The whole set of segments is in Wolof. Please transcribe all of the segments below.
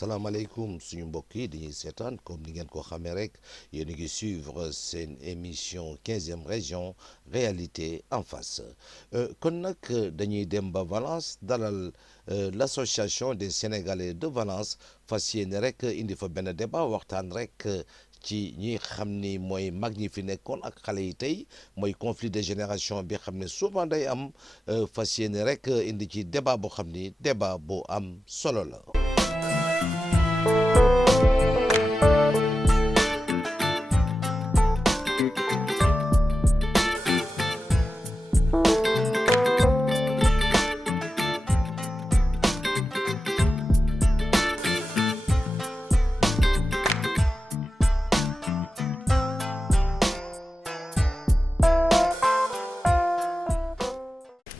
salaamaaleykum suñu mbokk yi dañuy seetaan comme ni ngeen ko xamee rek yéen a ngi suivre seen émission 15e région réalité en face kon nag dañuy dem ba Valence dalal l'association des Sénégalais de Valence fas yéene rek indi fa benn débat waxtaan rek ci ñi xam ni mooy mag ñi fi nekkoon ak xale yi tey mooy conflit de génération bi xam ne souvent day am fas yéene rek indi ci débat boo xam ni débat bu am solo la.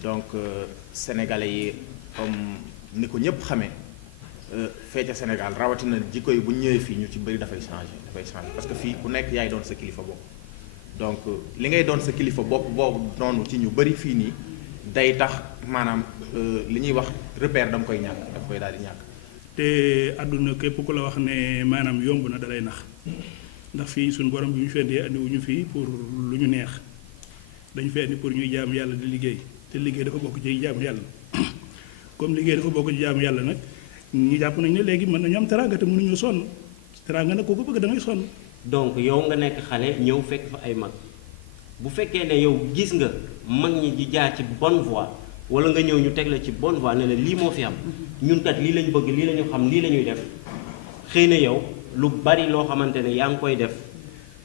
donc sénégalais yi comme ni ko ñëpp xamee fee ca Sénégal rawatina jikko yi bu ñëwee fii ñu ci bëri dafay changer parce que fii ku nekk yaay doon sa kilifa bopp donc li ngay doon sa kilifa bopp boobu noonu ci ñu bëri fii nii day tax maanaam li ñuy wax repère dama koy ñàkk daf koy daal di ñàkk. te àdduna képp ku la wax ne maanaam yomb na dalay nax ndax fii suñu borom bi ñu fendee andiwuñu fii pour lu ñu neex dañu fee andi pour ñuy jaam yàlla di liggéey. te liggéey dafa bokk ci jaamu yàlla comme liggéey dafa bokk ci jaamu yàlla nag ñu jàpp nañ ne léegi mën nañu am teraanga te mënuñu sonn teraanga nag koo ko bëgg da ngay sonn. donc yow nga nekk xale ñëw fekk fa ay mag bu fekkee ne yow gis nga mag ñi di jaar ci bonne voie wala nga ñëw ñu teg la ci bonne voie ne la lii moo fi am ñun kat lii lañ bëgg lii la ñu xam lii la ñuy def xëy na yow lu bari loo xamante ne yaa ngi koy def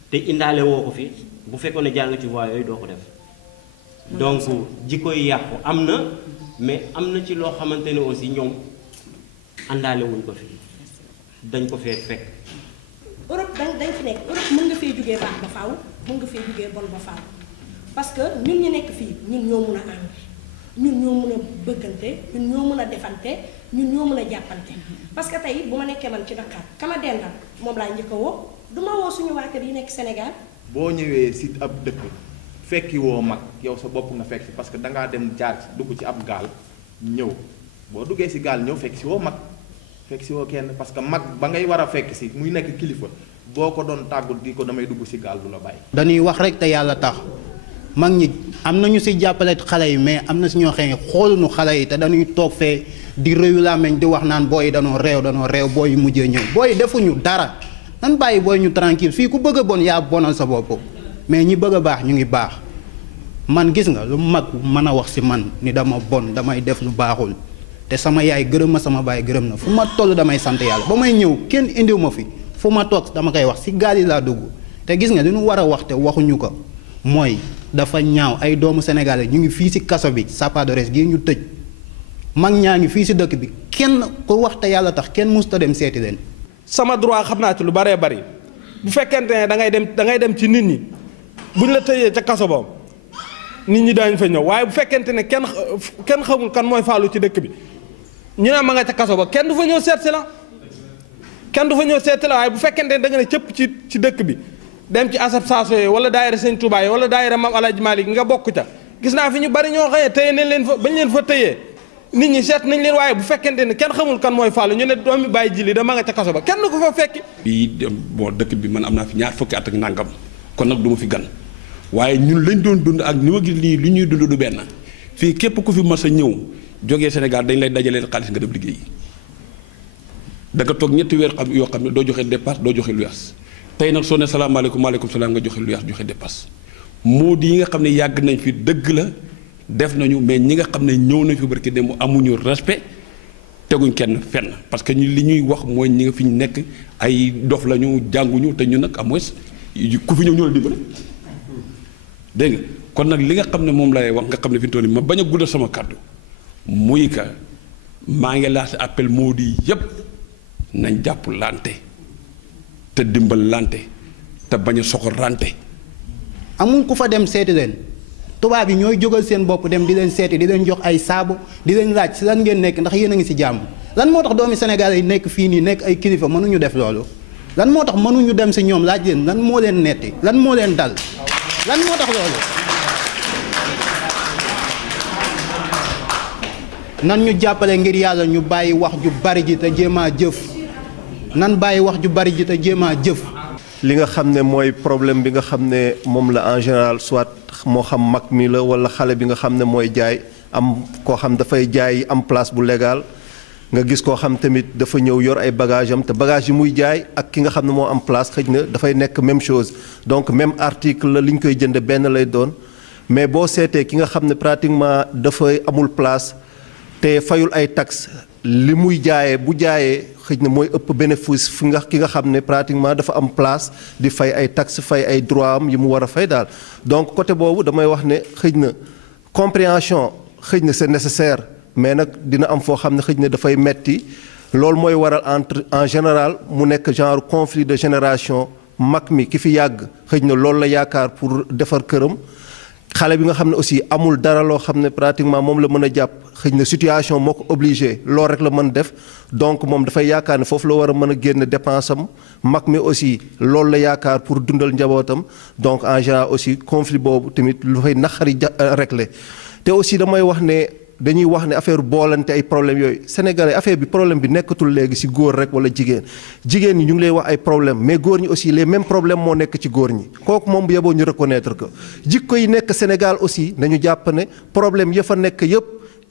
te indaale woo ko fi bu fekkoon ne jaar nga ci voie yooyu doo ko def. donc jikko yi yàqu am na mais am na ci loo xamante ne aussi ñoom àndaale wuñ ko fi dañ ko fee fekk. Europe dañ fi nekk Europe mën nga fee jógee baax ba faaw mën nga fee jógee bon ba faaw parce que ñun ñu nekk fii ñun ñoo mun a ànd ñun ñoo mun a bëggante ñun ñoo mun a defante ñun ñoo mun a jàppante parce que tey bu ma nekkee man ci Dakar kama dendal moom laa njëkk a woo du ma woo suñu waa kër yi nekk Sénégal. boo ñëwee si ab dëkk. fekki woo mag yow sa bopp nga fekk si parce que dangaa dem jaar ci dugg ci ab gaal ñëw boo duggee si gaal ñëw fekk si woo mag fekk si woo kenn parce que mag ba ngay war a fekk si muy nekk kilifa boo ko doon tàggu di ko damay dugg si gaal du la bàyyi. dañuy wax rek te yàlla tax mag ñi am na ñu si jàppale xale yi mais am na si ñoo xam ne xooluñu xale yi te dañuy toog fee di réew làmmiñ di wax naan booy yi danoo réew booy yu mujjee ñëw booy yi defuñu dara nan bàyyi booy ñu tranquille fii ku bëgg a bon yaa bonal sa bopp. mais ñi bëgg a baax ñu ngi baax man gis nga lu mag mën a wax ci man ni dama bon damay def lu baaxul te sama yaay gërëm ma sama baay gërëm na fu ma toll damay sant yàlla ba may ñëw kenn indiw ma fi fu ma toog dama koy wax ci gaal yi laa dugg te gis nga li ñu war a wax te waxuñu ko mooy dafa ñaaw ay doomu sénégalais ñu ngi fii ci kaso bi Sapadores gii ñu tëj mag ñaa ngi fii ci dëkk bi kenn ku wax te yàlla tax kenn musta dem seeti leen. sama droit xam naa ci lu baree bari bu fekkente ne da ngay dem ci nit ñi. bu ñu la tëjee ca kaso boobu nit ñi daañu fa ñëw waaye bu fekkente ne kenn xamul kan mooy Fallou ci dëkk bi ñu ne ma nga ca kaso ba kenn du fa ñëw seet si la waaye bu fekkente ne da nga ne cëpp ci dëkk bi dem ci association yi wala daayira Sëñ Touba yi wala daayira Maam Alaaji Maalik nga bokk ca gis naa fi ñu bari ñoo xëyee tëye nañ leen fa bañ leen fa tëyee nit ñi seet nañ leen waaye bu fekkente ne kenn xamul kan mooy Fallou ñu ne doomi bàyyi jili da ma nga ca kaso ba kenn du ko fa fekki. bii bon dëkk bi man am naa fi ñaar fukki at ak nangam kon nag du ma fi gan waaye ñun lañ doon dund ak ni ma gis lii li ñuy dund du benn fii képp ku fi mas a ñëw jógee Sénégal dañ lay dajaleel xaalis nga dem liggéey da nga toog ñetti weer yoo xam ne doo joxe dépasse doo joxe luyaas tey nag soo ne salaamaaleykum maaleykum salaam nga joxe luyaas joxe dépasse moo di yi nga xam ne yàgg nañ fi dëgg la def nañu mais ñi nga xam ne ñëw nañ fi barki dem amuñu respect teguñ kenn fenn parce que li ñuy wax mooy ñi nga fi ñu nekk ay dof lañu jànguñu te ñun nag à moins ku fi ñëw ñoo la dimbale dégg nga kon nag li nga xam ne moom lay wax nga xam ne fi mu toll nii ma bañ a guddal sama kàddu muy ka maa ngi laata appel moo di yépp nañ jàpp lante te dimbal lante te bañ a soxor rante. amul ku fa dem seeti leen tubaab yi ñooy jógal seen bopp dem di leen seeti di leen jox ay saabu di leen laaj si lan ngeen nekk ndax yéen a ngi si jàmm lan moo tax doomi Sénégal yi nekk fii nii nekk ay kilifa mënuñu def loolu lan moo tax mënuñu dem si ñoom laaj leen lan moo leen netti lan moo leen dal lan moo tax loolu. nan ñu jàppale ngir yàlla ñu bàyyi wax ju bari ji te jéem a jëf nan bàyyi wax ju bari ji te jéem a jëf. li nga xam ne mooy problème bi nga xam ne moom la en général soit moo xam mag mi la wala xale bi nga xam ne mooy jaay am koo xam dafay jaay am place bu légal nga gis koo xam tamit dafa ñëw yor ay bagage am te bagage yi muy jaay ak ki nga xam ne moo am place xëj na dafay nekk même chose donc même article la li ñu koy jënd benn lay doon mais boo seetee ki nga xam ne pratiquement dafay amul place te fayul ay taxes li muy jaayee bu jaayee xëj na mooy ëpp bénéfice fi nga ki nga xam ne pratiquement dafa am place di fay ay taxes fay ay droit am yi mu war a fay daal donc côté boobu damay wax ne xëj na compréhension xëj na c'est nécessaire mais nag dina am foo xam ne xëj na dafay metti loolu mooy waral en général mu nekk genre conflit de génération mag mi ki fi yàgg xëj na loolu la yaakaar pour defar këram xale bi nga xam ne aussi amul dara loo xam ne pratiquement moom la mën a jàpp xëj na situation moo ko obligé loolu rek la mën def donc moom dafay yaakaar ne foofu la war a mën a génn dépense am mag mi aussi loolu la yaakaar pour dundal njabootam donc en général aussi conflit boobu tamit lu fay naqari régler te aussi damay wax ne dañuy wax ne affaire boolante ay problème yooyu sénégalais affaire bi problème bi nekkatul léegi ci góor rek wala jigéen jigéen ñi ñu ngi lay wax ay problème mais góor ñi aussi les mêmes problèmes moo nekk ci góor ñi kooku moom bu yeboo ñu reconnaître que jikko yi nekk Sénégal aussi nañu jàpp ne problème ya fa nekk yëpp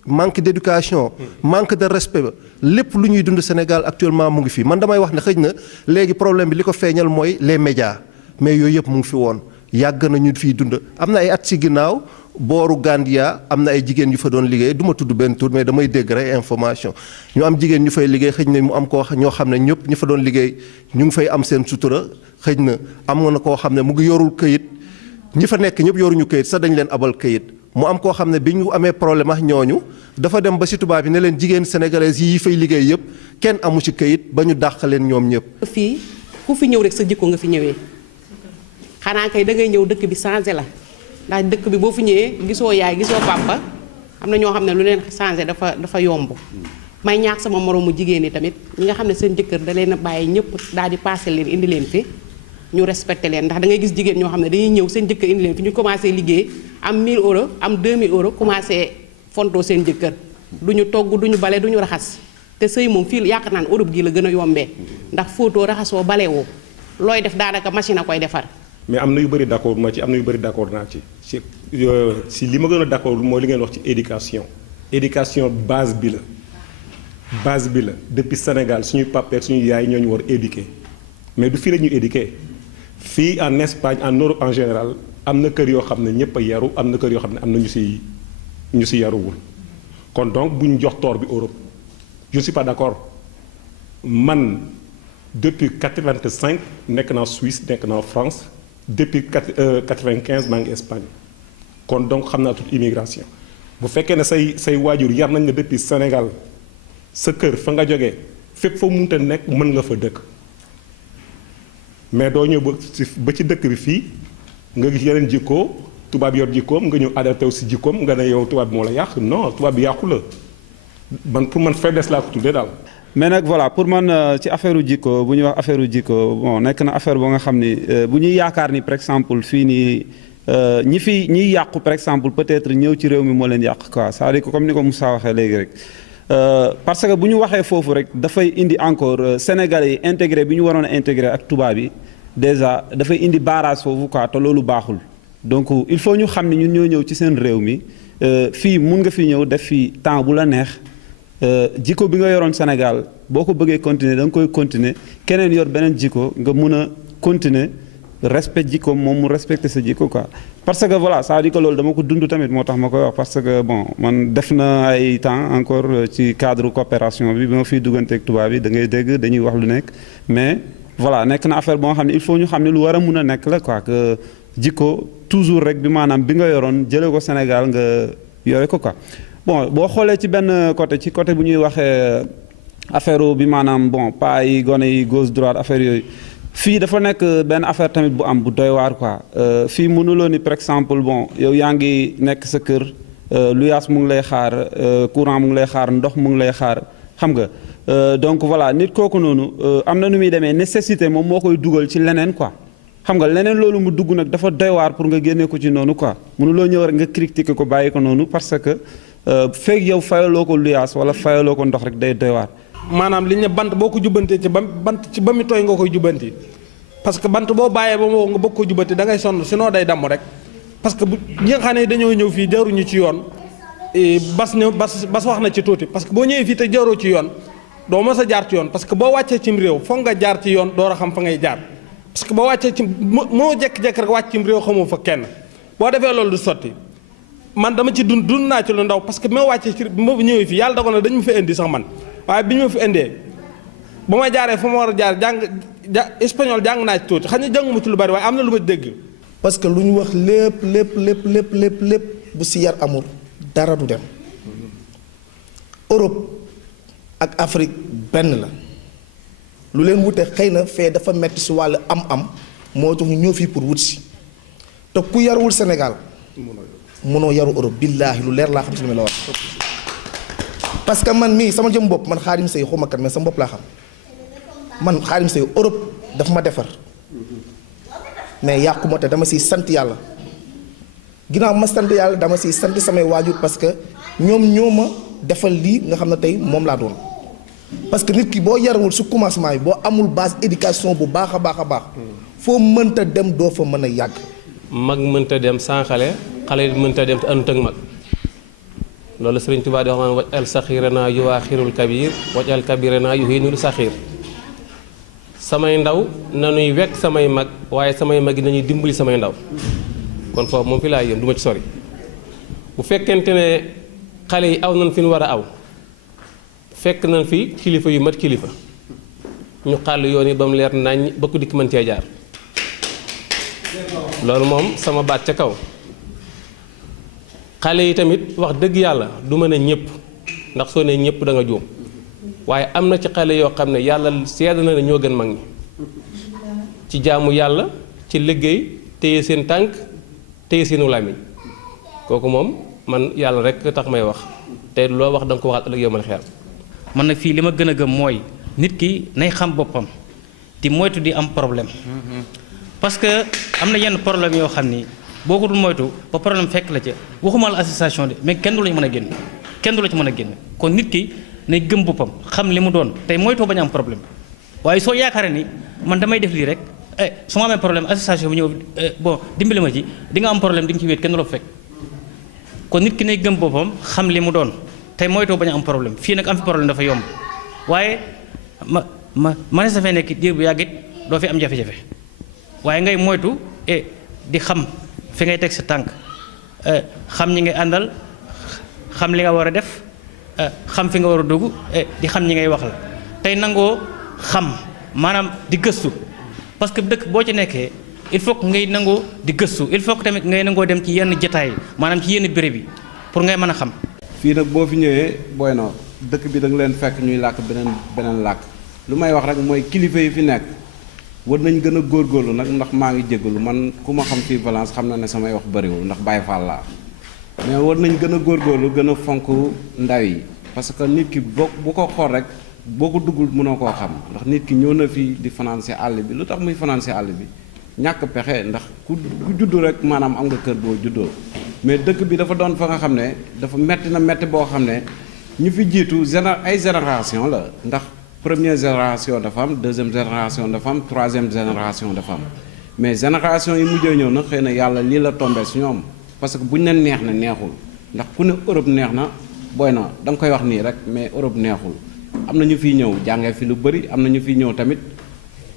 manque d'éducation manque de respect ba lépp lu ñuy dund Sénégal actuellement mu ngi fi man damay wax ne xëj na léegi problème bi li ko feeñal mooy les médias mais yooyu yëpp mu ngi fi woon yàgg na ñu fiy dund am na ay at ci ginnaaw booru Gandia am na ay jigéen yu fa doon liggéey du ma tudd benn tur mais damay dégg rek information ñu am jigéen ñu fay liggéey xëj na mu am koo ñoo xam ne ñëpp ñu fa doon liggéey ñu ngi fay am seen sutura xëj na am na koo xam ne mu ngi yorul këyit ñi fa nekk ñëpp yoruñu këyit sax dañ leen abal këyit mu am koo xam ne bi ñu amee problème ak ñooñu dafa dem ba si tubaab bi ne leen jigéen sénégalaises yi fay liggéey yëpp kenn amu ci këyit ba ñu dàq leen ñoom ñëpp. fii ku fi ñëw rek sa jikko nga fi ñëwee xanaa kay da ngay ñëw dëkk bi changé la. ndax dëkk bi boo fi ñëwee gisoo yaay gisoo papa am na ñoo xam ne lu leen changé dafa yomb may ñaax sama moroomu jigéen ñi tamit ñi nga xam ne seen jëkkër da leen a bàyyi ñëpp daal di passé leen indi leen fi ñu respecté leen ndax da ngay gis jigéen ñoo xam ne dañuy ñëw seen jëkkër indi leen fi ñu commencé liggéey am 1000 euros am 2000 euros commencé fontoo seen jëkkër du ñu togg du ñu bale du ñu raxas te sëy moom fii yaakaar naa ne Europe gii la gën a yombee ndax fóotoo raxasoo balewoo looy def daanaka machine a koy defar. mais am na yu bëri d'accord ma ci am na yu bëri d'accord naa ci si li ma gën a d'accord mooy li ngeen wax ci éducation base bi la depuis Sénégal suñuy papa ak suñuy yaay ñoo ñu war éduquer mais du fii la ñuy éduquer fii en Espagne en Europe en général am na kër yoo xam ne ñëpp a yaru am na kër yoo xam ne am na ñu si yaruwul kon donc bu ñu jox tort bi Europe je ne suis pas d'accord man depuis 85 nekk naa Suisse nekk naa France. Depuis 95 maa ngi Espagne kon donc xam naa toute immigration bu fekkee ne say waajur yar nañ nga depuis Sénégal sa kër fa nga jógee fépp fa munte nekk mën nga fa dëkk mais doo ñëw ba ci dëkk bi fii nga gis yeneen jikkoo tubaab yor jikkoom nga ñëw adapté wu si jikkoom nga ne yow tubaab bi moo la yàq non tubaab bi yàqu la pour man faiblesse laa ko tuddee daal. mais nag voilà pour man ci affaire u jikko bu ñuy wax affaire u jikko bon nekk na affaire boo nga xam ni bu ñuy yaakaar ni par exemple fii nii ñiy yàqu par exemple peut-être ñëw ci réew mi moo leen yàq quoi c'est-à-dire que comme ni ko Moussa waxee léegi rek parce que bu ñu waxee foofu rek dafay indi encore Sénégalais yi intégré bi ñu waroon a intégré ak tubaab yi déjà dafay indi barrage foofu quoi te loolu baaxul donc il faut ñu xam ne ñun ñoo ñëw ci seen réew mi fii mun nga fi ñëw def fi temps bu la neex jikko bi nga yoroon Sénégal boo ko bëggee continuer da nga koy continuer keneen yor beneen jikko nga mun a continuer respect jikko moom mu respecter sa jikko quoi parce que voilà ça veut dire que loolu dama ko dund tamit moo tax ma koy wax parce que bon man def na ay temps encore ci cadre coopération bi ma fiy dugganteeg tubaab bi da ngay dégg dañuy wax lu nekk mais voilà nekk na affaire boo xam ne il faut ñu xam ne lu war a mun a nekk la quoi que jikko toujours rek bi maanaam bi nga yoroon jëlee ko Sénégal nga yore ko quoi bon boo xoolee ci benn côté ci côté bu ñuy waxee affaire bi maanaam bon pas yi gone yi gauche droite affaire yooyu fii dafa nekk benn affaire tamit bu am bu doy waar quoi fii mënuloo ni par exemple bon yow yaa ngi nekk sa kër luyaas mu ngi lay xaar courant mu ngi lay xaar ndox mu ngi lay xaar xam nga donc voilà nit kooku noonu am na nu muy demee nécessité moom moo koy dugal ci leneen quoi xam nga leneen loolu mu dugg nag dafa doy waar pour nga génnee ko ci noonu quoi mënuloo ñëw rek nga critiquer ko bàyyi ko noonu parce que feeg yow fayaloo ko luyaas wala fayaloo ko ndox rek day doy waar maanaam li ñu ne bant boo ko jubbantee ci bant ci ba mu tooy nga koy jubbanti parce que bant boo bàyyee ba moo nga bëgg ko jubbanti da ngay sonn sinon day damm rek parce que bu ñi nga xam ne dañoo ñëw fii jaruñu ci yoon bas wax na ci tuuti parce que boo ñëwee fii te jaroo ci yoon doo mës a jaar ci yoon parce que boo wàccee cim réew foog nga jaar ci yoon door a xam fa ngay jaar parce que boo wàccee ci moo jekk-jekk rek wàcc cim réew xamoo fa kenn boo defee loolu du sotti man dama ci dund naa ci lu ndaw parce que bi ma wàccee ci bi ma ñëwee fii yàlla dogal na dañu ma fi indi sax man waaye bi ñu ma fi indee ba ma jaaree fa ma war a jaar espagnol jàng naa ci tuuti xam ne jànguma ci lu bari waaye am na lu ma dégg. parce que lu ñu wax lépp bu si yar amul dara du dem Europe ak Afrique benn la lu leen wute xëy na fee dafa metti si wàllu am-am moo tax ñu ñëw fii pour wut si te ku yaruwul Sénégal mënoo yaru Europe billaahi lu leer laa xam si li ma la wax parce que man mii sama jëm bopp man Khadim Seye xawma kat mais sama bopp laa xam man Khadim Seye Europe dafa ma defar mais yàqu ma te dama siy sant yàlla ginnaaw ma sant yàlla dama siy sant samay waajur parce que ñoom ñoo ma defal lii nga xam ne tey moom laa doon parce que nit ki boo yarawul su commencement bi boo amul base éducation bu baax a baax foo mënta dem doo fa mën a yàgg. mag mënta dem sans xale xale mënta dem te àndut ak mag loolu Sëriñ Tuubaa di wax naan wajal saxiiranaa yuwaaxirul kabir wajal kabiranaa yuhiinul saxiir samay ndaw nanuy wekk samay mag waaye samay mag yi nañuy dimbali samay ndaw kon foofu moom fi laa yëm du ma ci sori bu fekkente ne xale yi aw nañ fi ñu war a aw fekk nañ fi kilifa yu mat kilifa ñu xàll yoon yi ba mu leer nañ ba ku dikk mën cee jaar loolu moom sama baat ca kaw xale yi tamit wax dëgg yàlla du mën a ñëpp ndax soo nee ñëpp da nga juum waaye am na ci xale yoo xam ne yàlla seede na ne ñoo gën mag ñi ci jaamu yàlla ci liggéey téye seen tànk téye seenu làmmiñ kooku moom man yàlla rek tax may wax te loo wax da nga ko waxal ëllëg yow mal xeer man nag fii li ma gën a gëm mooy nit ki nay xam boppam di moytu di am problème parce que am na yenn problème yoo xam ni boo ko dul moytu ba problème fekk la ca waxuma la association de mais kenn du la ci mën a génn kenn du la ci mën a génn kon nit ki nay gëm boppam xam li mu doon tey moytoo bañ a am problème waaye soo yaakaaree ni man damay def lii rek su ma amee problème association bi ñëw bon dimbali ma ci di nga am problème di nga ci wéet kenn du la fekk kon nit ki nay gëm boppam xam li mu doon tey moytoo bañ a am problème fii nag am fi problème dafa yomb waaye ma ne sa fee nekk diir bu yàggit doo fi am jafe-jafe waaye ngay moytu di xam fi ngay teg sa tànk xam ñi ngay àndal xam li nga war a def xam fi nga war a dugg di xam ñi ngay wax la tey nangoo xam maanaam di gëstu parce que dëkk boo ci nekkee il faut que ngay nangoo di gëstu il faut que tamit ngay nangoo dem ci yenn jataay maanaam ci yenn béréb yi pour ngay mën a xam. fii nag boo fi ñëwee booy na dëkk bi da nga leen fekk ñuy làkk beneen làkk lu may wax rek mooy kilifa yi fi nekk war nañ gën a góorgóorlu nag ndax maa ngi jégalu man ku ma xam fii Valence xam na ne samay wax bëriwul ndax Baye Fall laa mais war nañ gën a góorgóorlu gën a fonk ndaw yi parce que nit ki bu ko xool rek boo ko duggul mënoo koo xam ndax nit ki ñëw na fii di fanaan si àll bi lu tax muy fanaan si àll bi ñàkk pexe ndax ku juddu rek maanaam am nga kër boo juddoo mais dëkk bi dafa doon fa nga xam ne dafa metti boo xam ne ñu fi jiitu ay génération la ndax première génération dafa am deuxième génération dafa am troisième génération dafa am mais génération yi mujjee ñëw na xëy na yàlla lii la tombé su ñoom parce que buñ ne neex na neexul ndax ku ne Europe neex na booy na da nga koy wax nii rek mais Europe neexul am na ñu fiy ñëw jàngee fi lu bëri am na ñu fiy ñëw tamit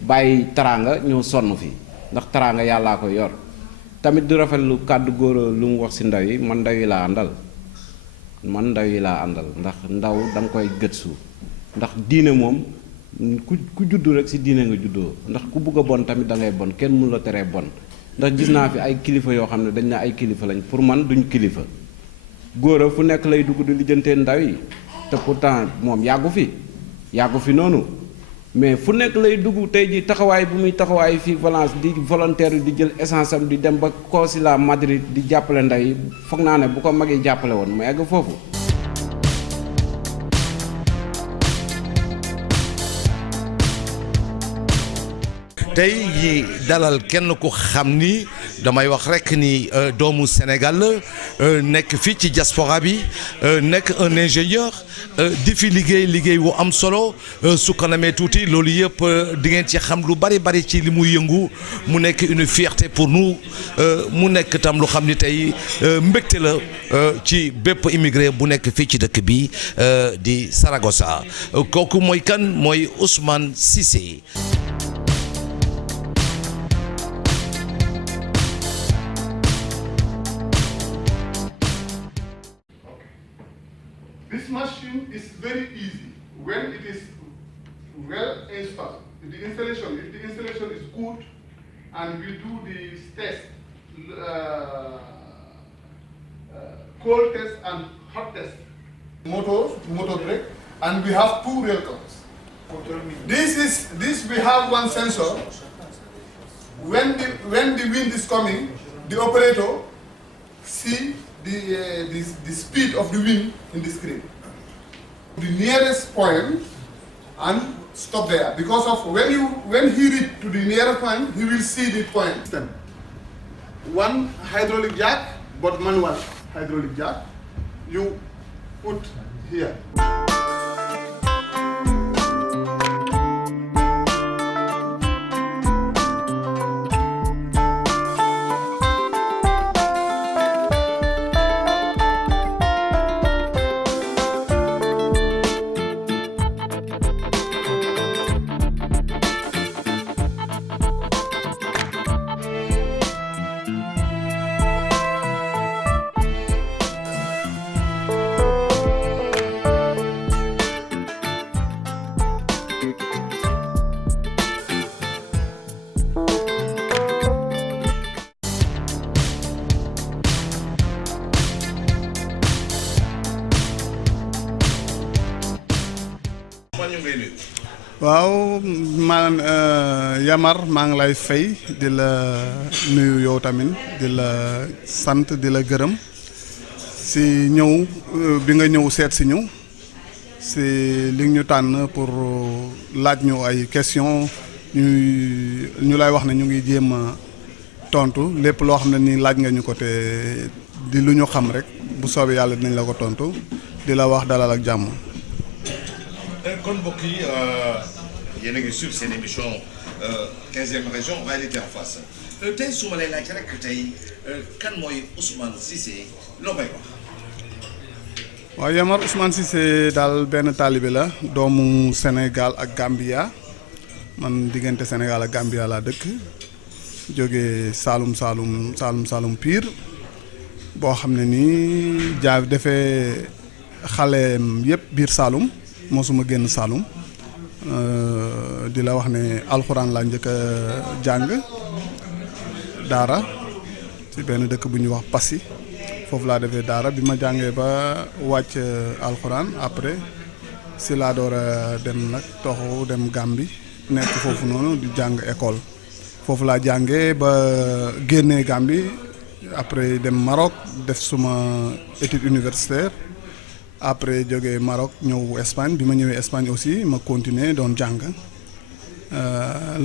bàyyi taraanga ñëw sonn fi ndax taraanga yàllaa ko yor tamit di rafetlu kàddu góor lu mu wax si ndaw yi man ndaw yi laa àndal ndax ndaw da nga koy gëstu ndax diine moom ku juddu rek si diine nga juddoo ndax ku bugg a bon tamit da ngay bon kenn mënu la teree bon ndax gis naa fi ay kilifa yoo xam ne dañ na ay kilifa lañ pour man duñ kilifa góor a fu nekk lay dugg di lijjantee ndaw yi te pourtant moom yàggu fi noonu mais fu nekk lay dugg tey ji taxawaay bu muy taxawaay fii Valence di volontaire di jël essence am di dem ba consulat Madrid di jàppale ndaw yi foog naa ne bu ko mag yi jàppale woon ma egg foofu. tey yi dalal kenn ku xam ni damay wax rek ni doomu Sénégal la nekk fii ci diaspora bi nekk un ingénieur di fi liggéey wu am solo su kanamee tuuti loolu yëpp di ngeen ci xam lu bari ci li muy yëngu mu nekk une fierté pour nous mu nekk tam lu xam ni tey mbégte la ci bépp immigré bu nekk fii ci dëkk bi di Saragossa kooku mooy kan mooy Ousmane Cissé. This machine is very easy when it is well installed. If the installation is good, and we do the test, cold test and hot test. Motor brake, and we have 2 rail covers. This we have one sensor. When the wind is coming, the operator see the speed of the wind in the screen. The nearest point and stop there, because of when he reach to the nearest point, he will see the point. One hydraulic jack, but manual hydraulic jack, you put here. waaw man Yamar maa ngi lay fay di la nuyu yow tamit di la sant di la gërëm si ñëw bi nga ñëw seet si ñu si li ñu tànn pour laaj ñu ay question ñu lay wax ne ñu ngi jéem a tontu lépp loo xam ne nii laaj nga ñu ko te di lu ñu xam rek bu soobee yàlla dinañ la ko tontu di la wax dalal ak jàmm. kon mbokk yi yéen a ngi suivre seen émission 15e région réalité en face tey su ma lay laaj rek tey kan mooy Ousmane Cissé loo koy wax. waaw Yamar Ousmane Cissé daal benn taalibe la doomu Sénégal ak Gambia man diggante Sénégal ak Gambia laa dëkk jóge Saalum Pire boo xam ne nii defee xaleem yépp biir Saalum. mosuma génn Saalum di la wax ne alxuraan laa njëkk a jàng daara ci benn dëkk bu ñuy wax Passy foofu laa defee daara bi ma jàngee ba wàcc alxuraan après si laa door a dem nag toxu dem Gambie nekk foofu noonu di jàng école foofu laa jàngee ba génnee Gambie après dem Maroc def suma étude universitaire après jógee Maroc ñëw Espagne bi ma ñëwee Espagne aussi ma continuer doon jàng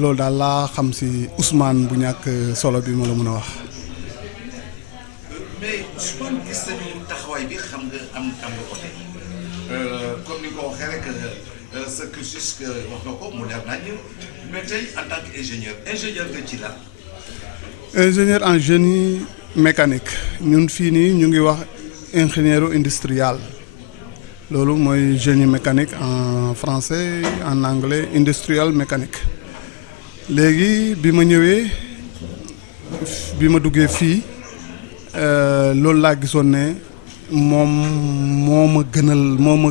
loolu daal laa xam si Ousmane bu ñàkk solo bi ma la mën a wax. mais Ousmane gis nañu taxawaay bi xam nga am nga côté comme ni ko waxee rek sa cursus wax nga ko mu leer nañ mais tey en tant qu'ingénieur nga ci la. ingénieur en génie mécanique ñun fii nii ñu ngi wax ingénieur industriel. loolu mooy génie mécanique en français en anglais industriel mécanique léegi bi ma ñëwee bi ma duggee fii loolu laa gisoon ne moo ma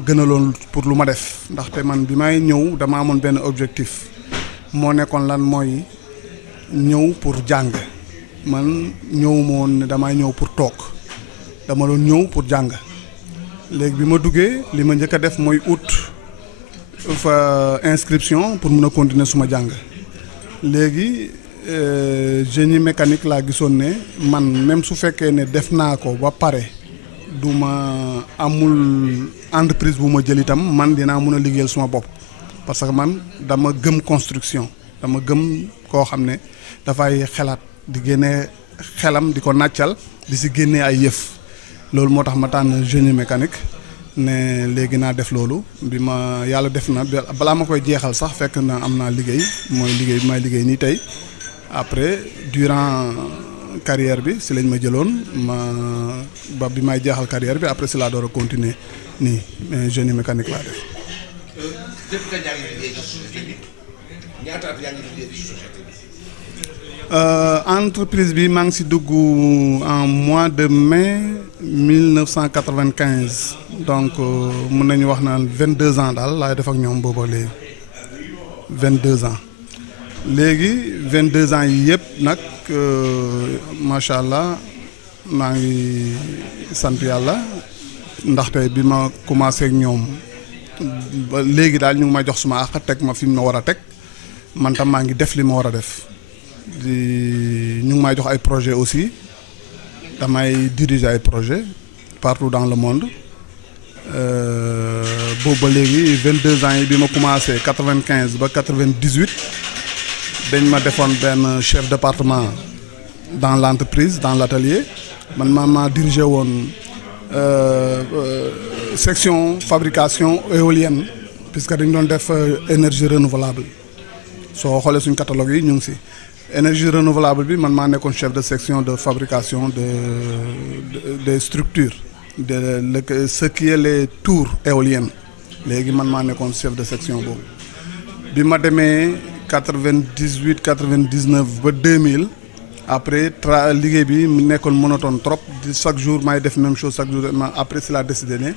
gënaloon pour lu ma def ndaxte man bi may ñëw dama amoon benn objectif moo nekkoon lan mooy ñëw pour jàng man ñëw moon ne damay ñëw pour toog dama doon ñëw pour jàng léegi bi ma duggee li ma njëkk a def mooy ut fa inscription pour mun a continuer suma jàng léegi génie mécanique laa gisoon ne man même su fekkee ne def naa ko ba pare du ma amul entreprise bu ma jël itam man dinaa mun a liggéeyal suma bopp parce que man dama gëm construction dama gëm koo xam ne dafay xalaat di génne xelam di ko nàccal di si génnee ay yëf loolu moo tax ma tànn génie mécanique ne léegi naa def loolu bi ma yàlla def na balaa ma koy jeexal sax fekk na am naa liggéey mooy liggéey bi may liggéey nii tey après durant carrière bi si lañ ma jëloon ba bi may jeexal carrière bi après si laa door a continuer nii mais génie mécanique laa def. depuis que yaa ngi liggéey ci société bi ñaata at yaa ngi liggéey ci société bi. Entreprise bi maa ngi si dugg en mois de mai 1995 donc mën nañu wax naan 22 ans daal laay def ak ñoom booba léegi 22 ans léegi 22 ans yi yëpp nag macha allah maa ngi sant yàlla ndaxte bi ma commencé ak ñoom ba léegi daal ñu ngi may jox suma àq teg ma fi mu ma war a teg man tam maa ngi def li ma war a def. ñu ngi may jox ay projet aussi damay diriger ay projet partout dans le monde boobu ba léegi 22 ans yi bi ma commencé 95 ba 98 dañ ma defoon benn chef département dans l'entreprise dans l'atelier man maa dirigé woon section fabrication éolienne puisque dañ doon def énergie renouvelable soo xoolee suñ catalogue yi ñu ngi si énergie renouvelable bi man maa nekkoon chef de section de fabrication des structures ce qui est les tours éoliennes léegi man maa nekkoon chef de section boobu bi ma demee 98 99 ba 2000 après liggéey bi mu nekkoon monotone trop chaque jour may def même chose chaque jour après si la décidé ne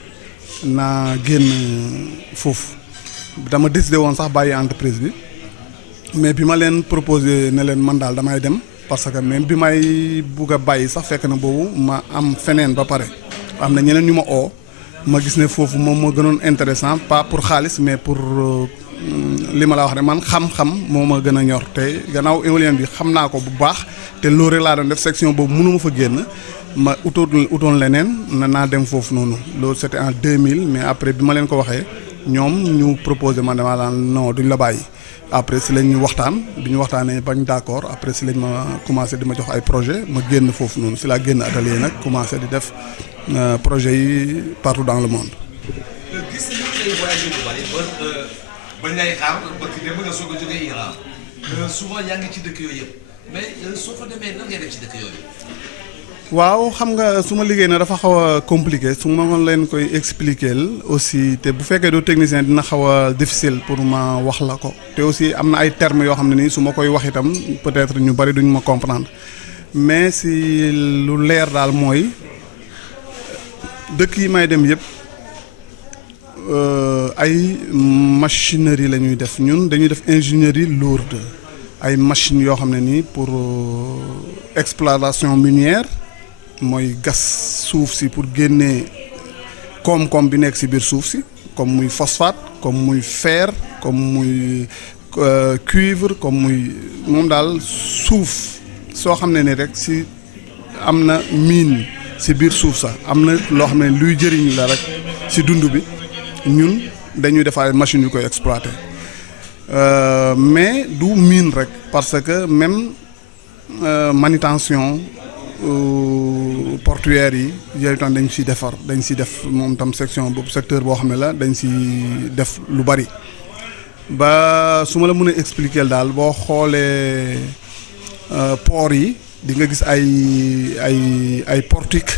naa génn foofu dama décidé woon sax bàyyi entreprise bi mais bi ma leen proposé ne leen man daal damay dem parce que même bi may bugg a bàyyi sax fekk na boobu ma am feneen ba pare am na ñeneen ñu ma oo ma gis ne foofu moom moo gënoon intéressant pas pour xaalis mais pour li ma la wax rek man xam-xam moo ma gën a ñor te gannaaw éolienne bi xam naa ko bu baax te loolu rek laa doon def section boobu mënu ma fa génn ma utoon leneen naa dem foofu noonu loolu c'était en 2000 mais après bi ma leen ko waxee ñoom ñu proposé ma dama daan non duñ la bàyyi après si lañ ñu waxtaan bi ñu waxtaanee bañ d'accord après si lañ ma commencé di ma jox ay projet ma génn foofu noonu si laa génn atelier nag commencé di def projet yi partout dans le monde. gis nañu ay voyage yu bari bañ lay xaar parce que dem nga soog a jógee Iran souvent yaa ngi ci dëkk yooyu yëpp mais soo fa demee nan ngay def ci dëkk yooyu. waaw xam nga su ma liggéey na dafa xaw a compliqué su ma leen koy expliquer aussi te bu fekkee doo technicien dina xaw a difficile pour ma wax la ko te aussi am na ay termes yoo xam ne nii su ma koy wax itam peut-être ñu bari duñu ma comprendre mais si lu leer daal mooy dëkk yi may dem yëpp ay machinerie la ñuy def ñun dañuy def ingénierie lourde ay machines yoo xam ne nii pour exploitation minière mooy gas suuf si pour génnee koom-koom bi nekk si biir suuf si comme muy phosphate comme muy fer comme muy cuivre comme muy moom daal suuf soo xam ne ni rek si am na mine si biir suuf sax am na loo xam ne luy jëriñ la rek si dund bi ñun dañuy def ay machines yu koy exploiter mais du mine rek parce que même manutention portuaire yi yooyu tam dañ siy defar dañ siy def moom tam section boobu secteur boo xam ne la dañ si def lu bari ba su ma la mën a expliquer daal boo xoolee port yi di nga gis ay portique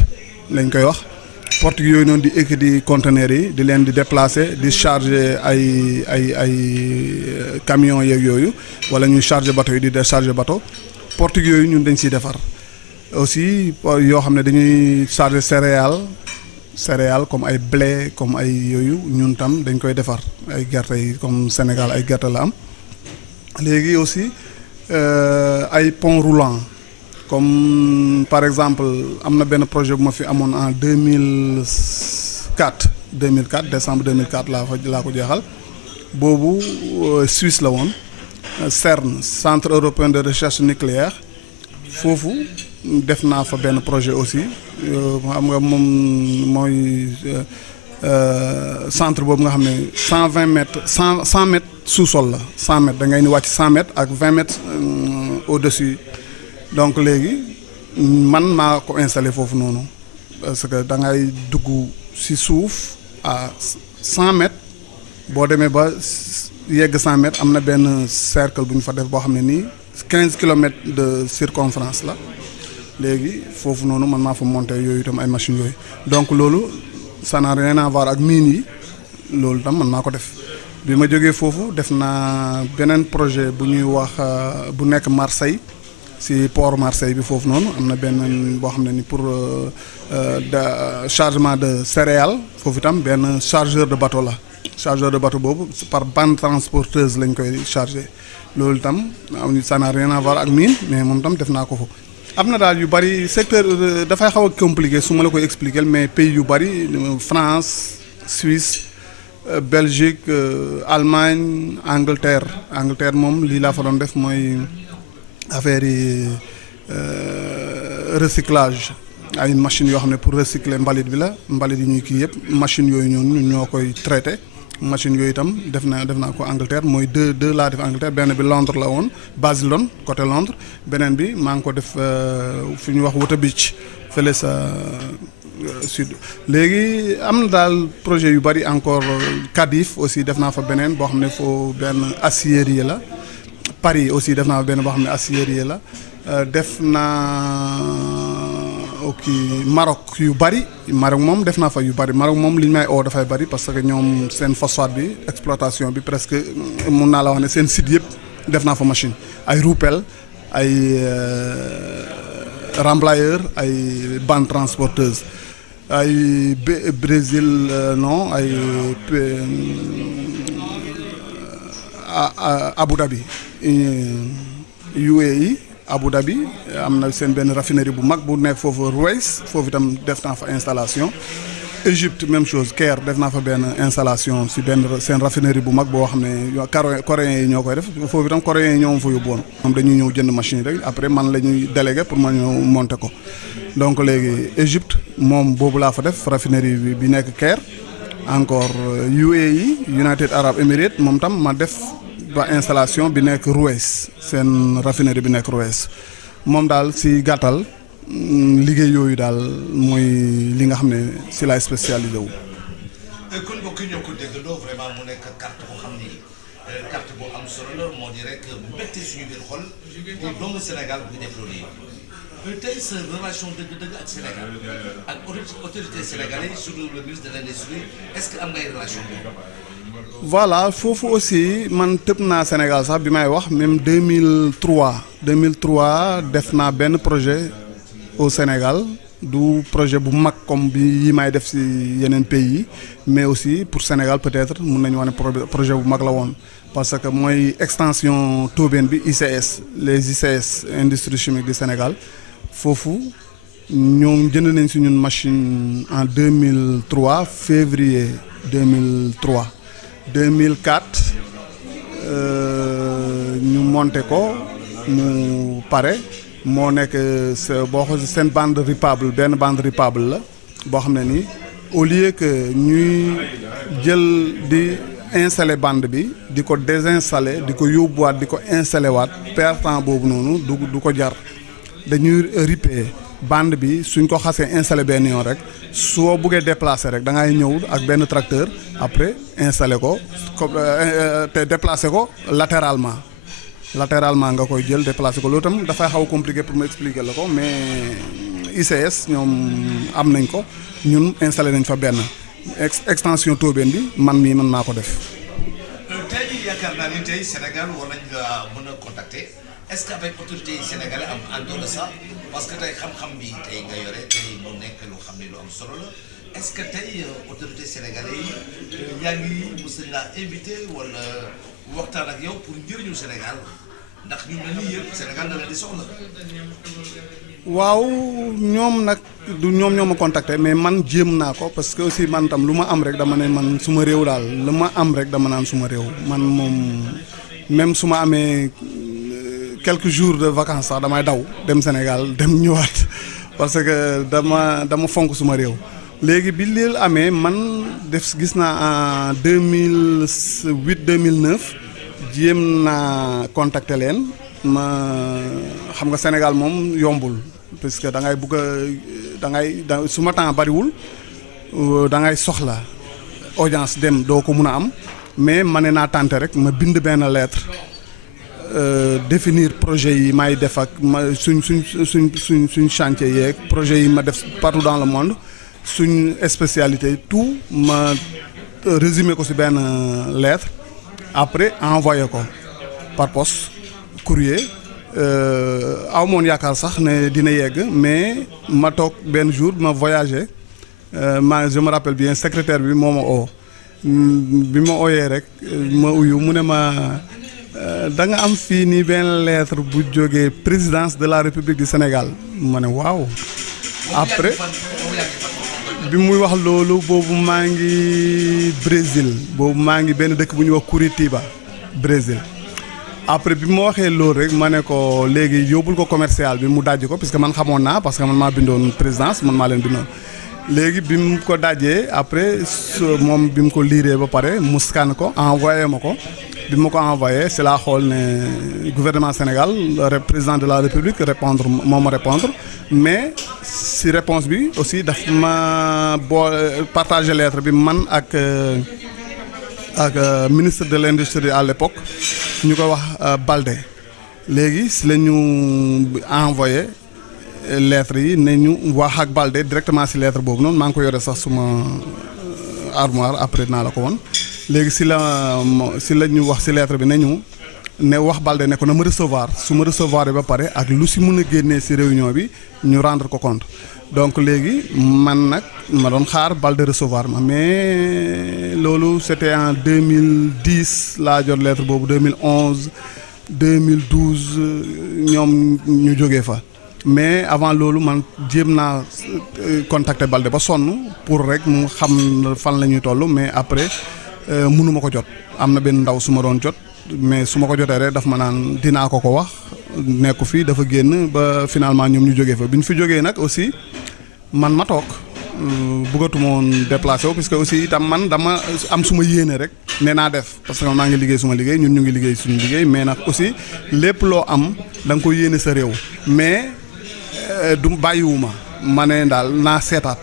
lañ koy wax portique yooyu noonu di équipé conteneurs yi di leen di déplacer di charger ay camions yeeg yooyu wala ñuy charger bateau yi di décharger bateau portique yooyu ñun dañ siy defar aussi yoo xam ne dañuy charger céréales comme ay blé comme ay yooyu ñun tam dañ koy defar ay gerte yi comme Sénégal ay gerte la am léegi aussi ay pont roulant comme par exemple am na benn projet bu ma fi amoon en 2004 décembre 2004 laa ko jeexal boobu Suisse la woon CERN Centre européen de recherche nucléaire foofu def naa fa benn projet aussi xam nga moom mooy centre boobu nga xam ne 120 mètres 100 mètres sous-sol la 100 mètres da ngay ni wàcc 100 mètres ak 20 mètres au-dessus donc léegi man maa ko installé foofu noonu parce que da ngay dugg ci suuf à 100 mètres boo demee ba yegg 100 mètres am na benn cercle bu ñu fa def boo xam ne nii 15 kilomètres de circonférence la léegi foofu noonu man maa fa monté yooyu itam ay machines yooyu donc loolu ça n'a rien à voir ak mine yi loolu itam man maa ko def bi ma jógee foofu def naa beneen projet bu ñuy wax bu nekk Marseille si port Marseille bi foofu noonu am na benn boo xam ne ni pour chargement de céréales foofu itam benn chargeur de bateau la chargeur de bateau boobu par bande transporteuse lañ koy chargé loolu itam ça n'a rien à voir ak mine mais moom itam def naa ko fa. am na daal yu bari secteur dafay xaw a compliqué su ma la koy expliquer mais pays yu bari France Suisse Belgique Allemagne Angleterre moom lii laa fa doon def mooy affaire yi recyclage ay machines yoo xam ne pour recycler mbalit bi la mbalit yi ñuy kii yëpp machines yooyu ñoonu ñoo koy traité machines yooyu itam def naa ko Angleterre mooy deux laa def Angleterre benn bi Londres la woon Basildon côté Londres beneen bi maa ngi ko def fi ñuy wax Waterbeach fële sa sud léegi am na daal projet yu bari encore Cardiff aussi def naa fa beneen boo xam ne foo benn aciérie la Paris aussi def naa fa benn boo xam ne aciérie la def naa ok Maroc yu bari Maroc moom def naa fa yu bari Maroc moom li ñu may oo dafay bari parce que ñoom seen phosphate bi exploitation bi presque mun naa la wax ne seen site yëpp def naa fa machine ay roupelle ay remblayeur ay bande transporteuse ay Brésil non ay Abu Dhabi UAE Abu Dhabi am na seen benn raffinerie bu mag bu nekk foofu Ruwais foofu itam def naa fa installation Égypte même chose Caire def naa fa benn installation si benn seen raffinerie bu mag boo xam ne coréens yi ñoo koy def foofu itam coréens yi ñoo fa yóbbuwoon moom dañuy ñëw jënd machine rek après man la ñuy délégué pour ma ñëw monter ko donc léegi Égypte moom boobu laa fa def raffinerie bi nekk Caire encore UAE United Arab Emirates moom tam ma def ba installation bi nekk Ruwais seen raffinerie bi nekk Ruwais moom daal si gàttal liggéey yooyu daal mooy li nga xam ne si laay spécialisé wu. kon mbokk yi ñoo ko déggandoo vraiment mu nekk carte boo xam ni carte boo am solo la moo di rek mbégte suñu biir xol pour doomu Sénégal bu def loolu yi tey sa relation dëgg-dëgg ak Sénégal ak autorité sénégalais surtout le ministre de l'industrie est-ce que am ngay relation boobu. voilà foofu aussi man tëb naa Sénégal sax bi may wax même 2003 def naa benn projet au Sénégal du projet bu mag comme bi yi may def ci yeneen pays yi mais aussi pour Sénégal peut-être mun nañu wax ne projet bu mag la woon parce que mooy extension Tobène bi ICS les ICS industrie chimique du Sénégal foofu ñoom jënd nañ ci ñun machine en 2003 février 2003 2004 ñu monté ko mu pare moo nekk boo xoolee seen bande ripable benn bande ripable la boo xam ne nii au lieu que ñuy jël di installer bande bi di ko désinstaller di ko yóbbuwaat di ko installer waat perte temps boobu noonu du ko jar dañuy ripper bande bi suñ ko xasee installer benn yoon rek soo buggee déplacer rek da ngay ñëw ak benn tracteur après installer ko te déplacer ko latéralement nga koy jël déplacer ko loolu tam dafay xaw a compliqué pour ma expliquer la ko mais ICS ñoom am nañ ko ñun installé nañ fa benn extension Tobène bi man maa ko def. tey jii yaakaar naa ni tey Sénégal war nañ la mën a contacter est-ce que avec autorité sénégalais am en dehors de ça parce que tey xam-xam bi tey nga yore tey mu nekk lu xam ne lu am solo la est-ce que tey autorité sénégalais yi yaa ngi mos nañ laa invité wala waxtaan ak yow pour njëriñu Sénégal ndax ñu mel ni yëpp Sénégal da leen di soxla. waaw ñoom nag du ñoom ñoo ma contacté mais man jéem naa ko parce que aussi man tam lu ma am rek dama ne man suma réew daal lu ma am rek dama naan suma réew man moom même su ma amee quelques jours de vacances sax damay daw dem Sénégal dem ñëwaat parce que dama fonk suma réew. léegi bi lii amee man gis naa en 2008 2009 jéem naa contacter leen ma xam nga Sénégal moom yombul parce que da ngay bugg a su ma temps bariwul da ngay soxla audience dem doo ko mun a am mais ma ne naa tenter rek ma bind benn lettre définir projet yi may def ak ma suñ chantier yeeg projet yi ma def partout dans le monde suñ spécialité tout ma résumé ko ci benn lettre après envoyé ko par poste courrier aw moon yaakaar sax ne dina yegg mais ma toog benn jour ma voyagé je me rappelle bien secrétaire bi moo ma oo bi ma ooyee rek ma uyu mu ne ma da nga am fii nii benn lettre bu jógee présidence de la République du Sénégal ma ne waaw après bi muy wax loolu boobu maa ngi Brésil boobu maa ngi benn dëkk bu ñuy wax Curitiba Brésil après bi ma waxee loolu rek ma ne ko léegi yóbbul ko commercial bi mu dajji ko parce que man xamoon naa parce que man maa bindoon présidence man maa leen bindoon léegi bi mu ko dajjee après moom bi mu ko liiree ba pare mu scanne ko envoyé ma ko bi ma ko envoyé c'est la xool ne gouvernement Sénégal président de la République répondre moo ma répondre mais si réponse bi aussi daf ma boo partager lettre bi man ak ministre de l'industrie à l'époque ñu ko wax Baldé léegi si la ñu envoyé lettre yi ne ñu wax ak Baldé directement si lettre boobu noonu maa ngi ko yore sax suma armoire après naa la ko woon léegi si la ñu wax si lettre bi ne wax Baldé ne ko na ma recevoir su ma recevoir ba pare ak lu si mën a génnee si réunion bi ñu rendre ko compte donc léegi man nag ma doon xaar Baldé recevoir ma mais loolu c'était en 2010 laa jot lettre boobu 2011 2012 ñoom ñu jógee fa mais avant loolu man jéem naa contacter Baldé ba sonn pour rek mu xam fan la ñuy toll mais après mënuma ko jot am na benn ndaw su ma doon jot mais su ma ko jotee rek daf ma naan dinaa ko wax nekku fii dafa génn ba finalement ñoom ñu jógee fa bi ñu fi jógee nag aussi man ma toog bëggatuma woon déplacé wu parce que aussi itam man dama am suma yéene rek nee naa def parce que maa ngi liggéey suma liggéey ñun ñu ngi liggéey suñu liggéey mais nag aussi lépp loo am da nga ko yéene sa réew mais du bàyyiwuma ma ne daal naa seetaat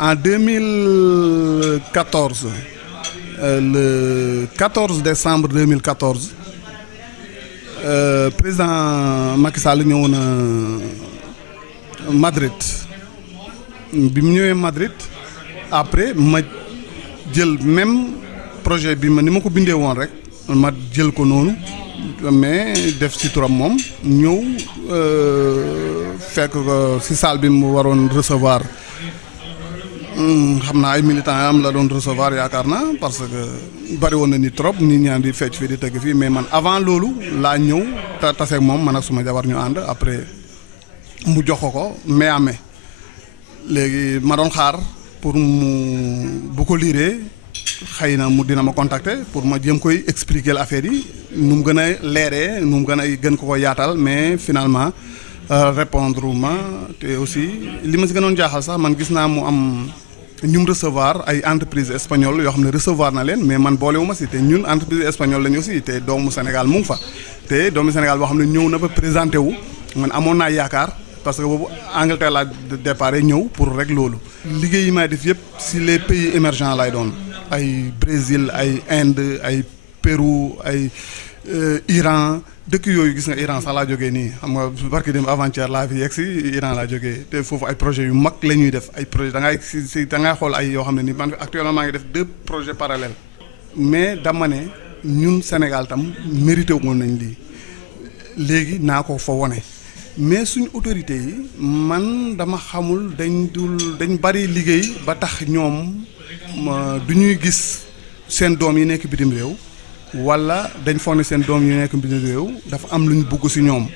en 2014 le 14 décembre 2014 président Macky Sall ñëw na Madrid bi mu ñëwee Madrid après ma jël même projet bi ni ma ko bindee woon rek ma jël ko noonu mais def ci turam moom ñëw fekk ko ci salle bi mu waroon recevoir xam naa ay militants am la doon recevoir yaakaar naa parce que bari woon na ni trop nit ñaan di fecc fii di tëgg fii mais man avant loolu laa ñëw taseeg moom man ak suma jabar ñu ànd après mu jox ko mais amee léegi ma doon xaar pour mu bu ko liiree xëy na mu dina ma contacter pour ma jéem koy expliquer l'affaire yi nu mu gën a leeree nu mu gën ko yaatal mais finalement répondre ma te aussi li ma si gënoon jaaxal sax man gis naa mu am ñu mu recevoir ay entreprise espagnole yoo xam ne recevoir na leen mais man boolewuma si te ñun entreprise espagnole lañu aussi te doomu Sénégal mu ngi fa te doomu Sénégal boo xam ne ñëw na ba présenté wu man amoon naa yaakaar parce que boobu Angleterre laa départ ñëw pour rek loolu. liggéey yi may def yëpp si les pays émergents lay doon ay Brésil ay Inde ay Pérou ay Iran dëkk yooyu gis nga Iran sax laa jógee nii xam nga barki dem avant-hier laa fi yegg si Iran laa jógee te foofu ay projets yu mag la ñuy def ay projets da ngay da ngay xool ay yoo xam ne ni man actuellement maa ngi def 2 projets parallèles mais dama ne ñun Sénégal tam mérité woon nañ lii léegi naa ko fa wone mais suñu autorités yi man dama xamul dañ bari liggéey ba tax ñoom du ñuy gis seen doom yi nekk bitim réew wala dañ foog ne seen doom yi nekk bitim réew dafa am lu ñu bugg ci ñoom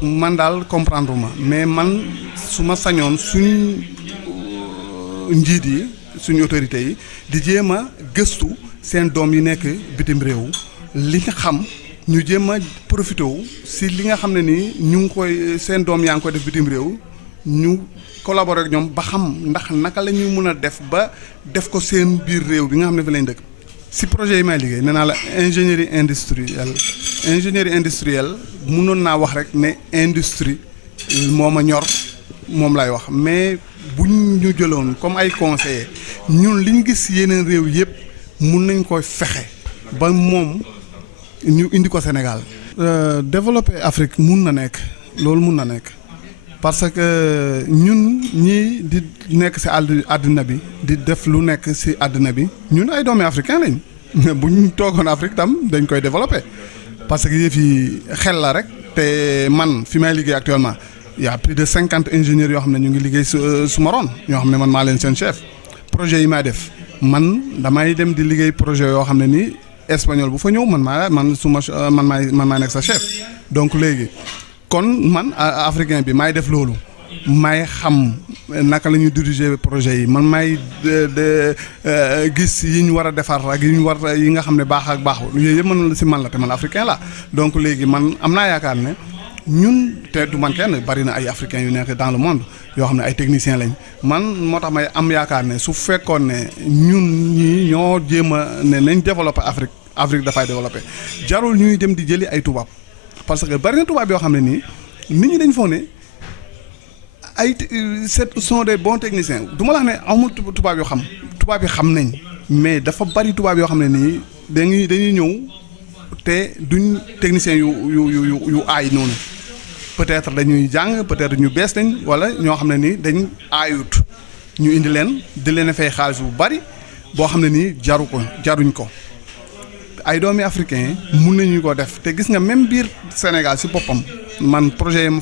man daal comprendre ma mais man su ma sañoon suñ njiit yi suñu autorités yi di jéem a gëstu seen doom yi nekk bitim réew li nga xam ñu jéem a profité wu si li nga xam ne nii ñu ngi koy seen doom yaa ngi koy def bitim réew ñu collaborer ak ñoom ba xam ndax naka la ñuy mën a def ba def ko seen biir réew bi nga xam ne fi lañ dëkk. si projet yi may liggéey nee naa la ingénierie industrielle mënoon naa wax rek ne industrie moo ma ñor moom lay wax mais buñ ñu jëloon comme ay conseillers ñun liñ gis yeneen réew yëpp mun nañ koy fexe ba moom ñu indi ko Sénégal. Développer Afrique mun na nekk loolu mun na nekk parce que ñun ñii di nekk ci àddina bi di def lu nekk ci àddina bi ñun ay doomi africain lañ bu ñu toogoon Afrique tam dañ koy développer parce que yëf yi xel la rek te man fi may liggéey actuellement y a plus de 50 ingénieurs yoo xam ne ñu ngi liggéey su ma roon ñoo xam ne man maa leen seen chef projet yi may def man damay dem di liggéey projet yoo xam ne nii espagnol bu fa ñëw man maay nekk sa chef donc léegi kon man africain bi maay def loolu may xam naka la ñuy diriger projet yi man may gis yi ñu war a defar ak yi nga xam ne baax ak baaxul yooyu yëpp man si man la te man africain la donc léegi man am naa yaakaar ne ñun te du man kenn bari na ay africains yu nekk dans le monde yoo xam ne ay techniciens lañ man moo tax may am yaakaar ne su fekkoon ne ñun ñii ñoo jéem a ne nañ développer Afrique dafay développer jarul ñuy dem di jëli ay tubaab parce que bari na tubaab yoo xam ne nii nit ñi dañ foog ne ay sont des bons techniciens du ma la wax ne amul tubaab yoo xam tubaab yi xam nañ mais dafa bari tubaab yoo xam ne nii dañuy ñëw te duñ technicien yu aay noonu peut-être dañuy jàng peut-être ñu bees lañ wala ñoo xam ne nii dañ aayut ñu indi leen di leen fay xaalis bu bari boo xam ne nii jaruñ ko ay doomi africain mun nañu ko def te gis nga même biir Sénégal si boppam man projet yi ma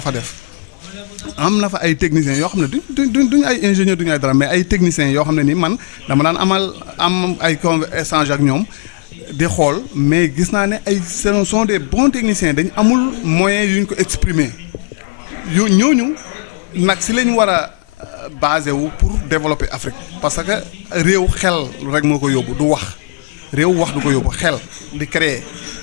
fa def am na fa ay techniciens yoo xam ne duñ ay ingénieur duñu ay dara mais ay techniciens yoo xam ne nii man dama daan am ay échange ak ñoom di xool mais gis naa ne ay ce sont des bons techniciens dañ amul moyens yu ñu ko exprimer ñooñu nag si lañ war a basé wu pour développer Afrique parce que réew xel rek moo ko yóbbu du wax réew wax du ko yóbbu xel di créer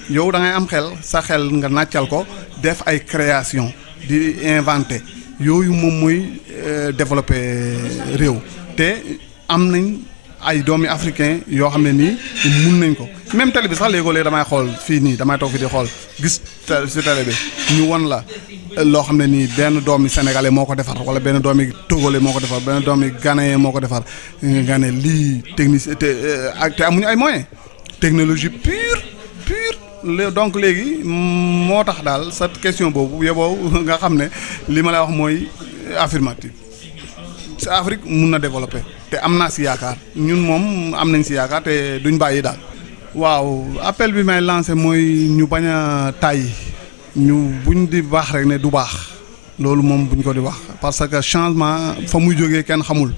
yow da ngay am xel sa xel nga nàccal ko def ay création di inventer yooyu moom mooy développer réew te am nañ ay doomi africain yoo xam ne nii mun nañ ko même télé bi sax léegoo-léeg damay xool fii nii damay toog fi di xool gis si télé bi ñu won la loo xam ne nii benn doomi sénégalais moo ko defar wala benn doomi togolais moo ko defar benn doomi ghanéen moo ko defar nga ne lii technicien te amuñu ay moyens technologie pure donc léegi moo tax daal sa question boobu yeboo nga xam ne li ma lay wax mooy affirmative si Afrique mun na développer te am naa si yaakaar ñun moom am nañ si yaakaar te duñ bàyyi daal. waaw appel bi may lancé mooy ñu bañ a tàyyi ñu buñ di baax rek ne du baax loolu moom buñ ko di wax parce que changement fa muy jógee kenn xamul